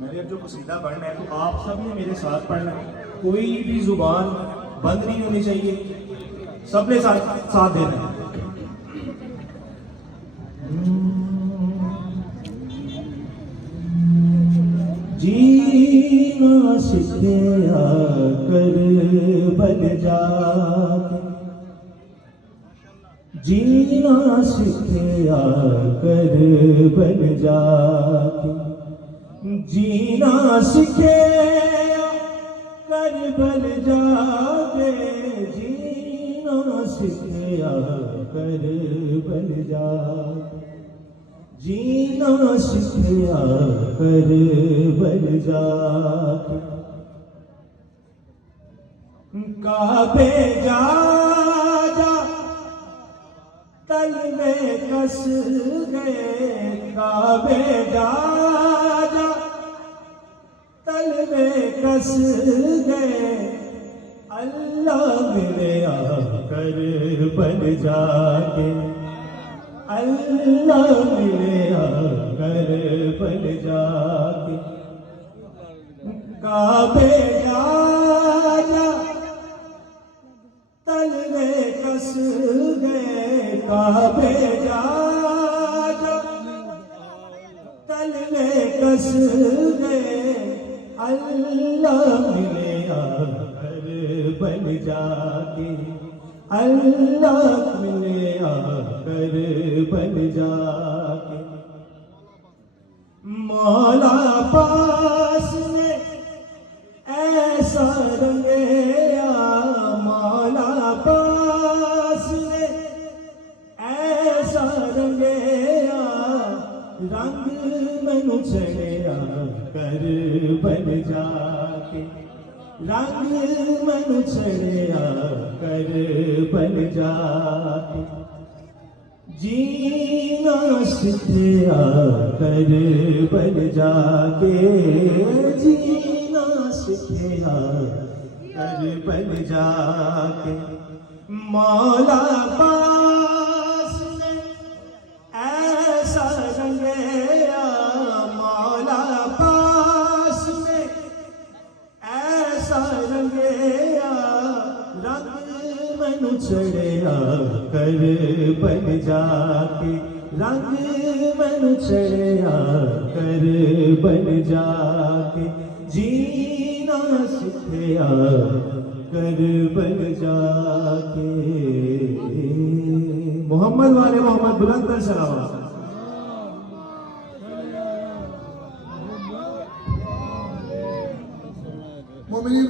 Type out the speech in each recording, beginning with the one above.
मैंने अब जो कसीदा पढ़ना है तो आप सब ने मेरे साथ पढ़ना है, कोई भी जुबान बंद नहीं होनी चाहिए, सबने साथ देना है। जीना सीखे आकर बन जाके, जीना सीखे आकर बन जाके, जीना सीखे कर बन जाके, जीना सीखे कर बन जाके, जीना सीखा कर बन जाके, काबे जा जा तल में कस गए, काबे जा जा तल में कस गए, अल्लाह मेरे आकर बन जाके, अल्लाह मिले आकर बन जाके, काबे जा जा तल में कस गए, काबे जा जा तल में कस गए, अल्लाह मिले आकर बन जाके, अल्लाह मिले आकर बन जाके, मौला पास में ऐसा रंगेया, मौला पास में ऐसा रंगेया, रंग मैनू चढ़िया कर बन जाके, रंग मन चढ़िया कर बन जाके, जीना सीखिया कर बन जाके, जीना सीखिया कर बन जाके, मौला पास में ऐसा रंगेया, मौला पास में ऐसा रंगेया, रंग मैनू चढ़िया कर बन जाके, रंग मैनू चढ़िया कर बन जाके, जीना सीखिया कर बन जाके। मोहम्मद वाले मोहम्मद बुलंद सलावत। मोमिनीन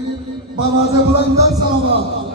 बाबाज़े बुलंद सलावत।